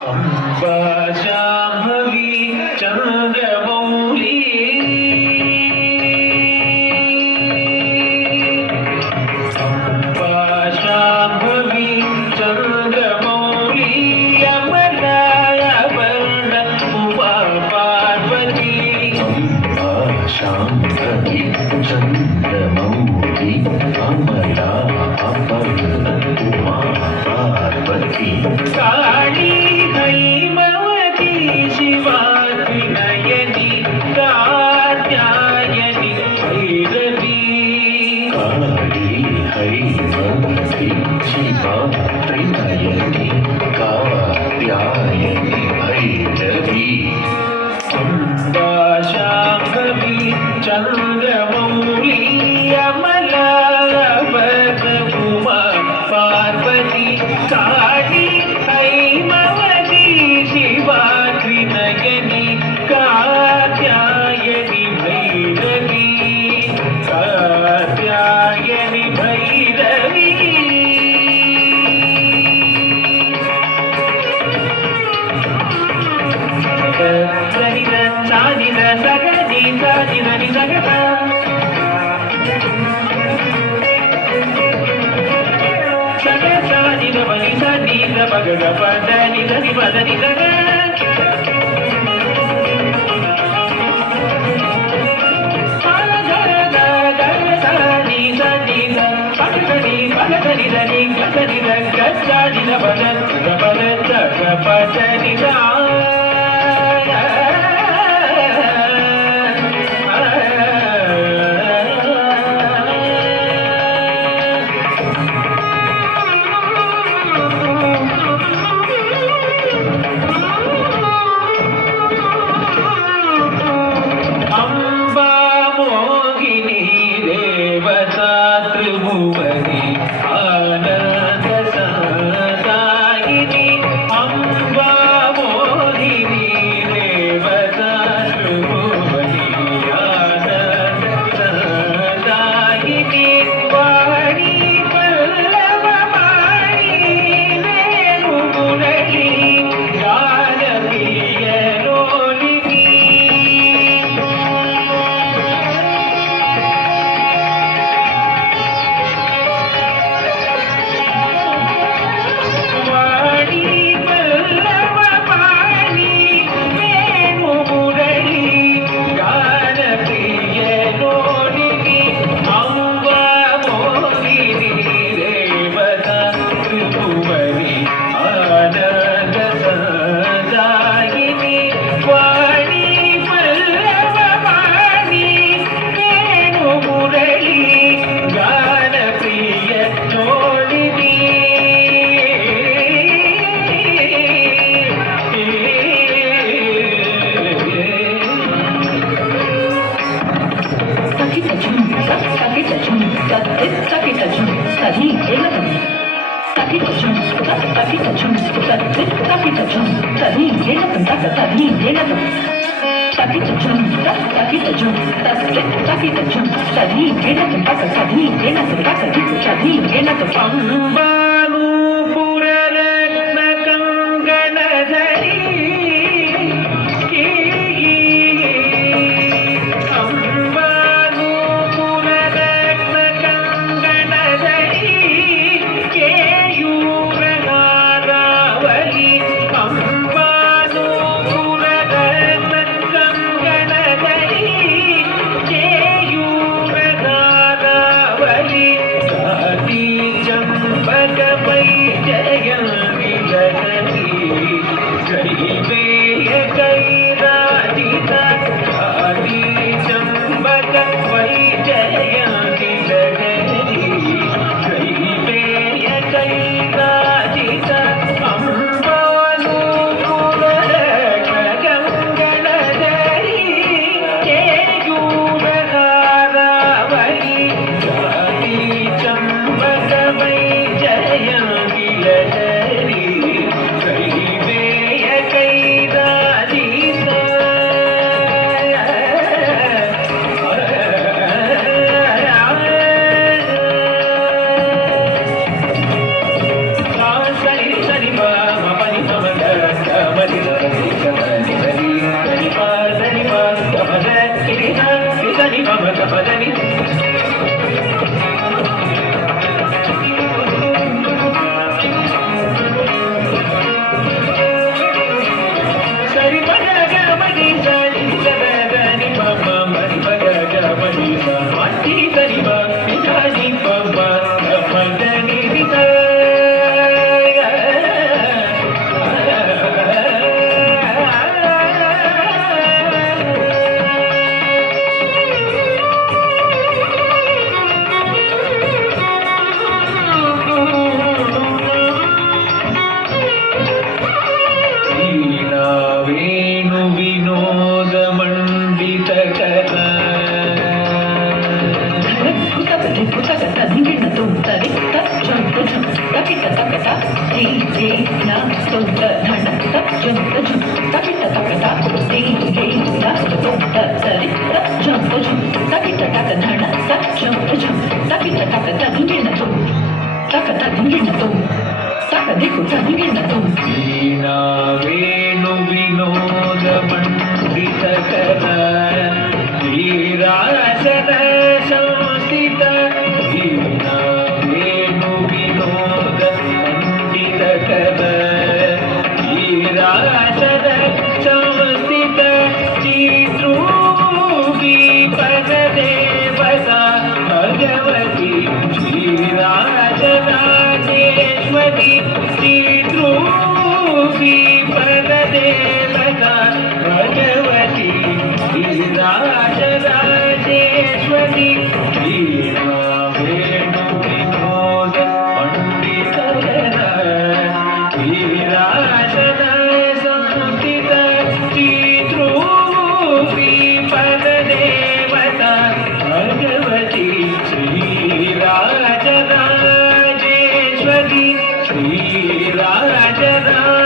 अम्बा शाम्भवी चन्द्रमौली अम्बा शाम्भवी चन्द्रमौली अमलावर्ण उमा पार्वती अम्बा शाम्भवी चन्द्रमौली अमला अपर्ण उमा पार्वती काली हैमवती शिवात्रिनयनी कात्यायनी भैरवी काली हैमवती शिवात्रिनयनी कात्यायनी भैरवी अम्बा शाम्भवी चन्द्रमौली अमला उमा पार्वती काली हैमवती शिवात्रिनयनी कात्यायनी भैरवी कात्यायनी भैरवी सनिद सानिद सगनि सानिद निसगत सगसानिद बनि सनिद पगग पदनि सनि पदनि सग सानि सनि पगसनि पगसनि सनि गसनि गसनि पदन पदन सग पदनि सा त्रिभुवनी आनंद सदायिनी अम्बा मोहिनी देवता त्रिभुवनी आनंद सदायिनी वाणी पल्लववाणी वेणुमुरली गानप्रिय लोलिनी but कविगण तुम वीणा वेणु विनोद मंडित कर वीरासन संस्थित वीणा वेणु विनोद मंडित कर वीरासन संस्थित चित्रूपी पद देवता भगवती श्रीराजराजेश्वरी चित्रूपी पद देवता भगवती श्रीराजराजेश्वरी वीणा वेणु विनोद पंडित वीरासन संस्थित चित्रूपी पद देवता भगवती श्रीराजराजेश्वरी श्रीराजराजेश्वरी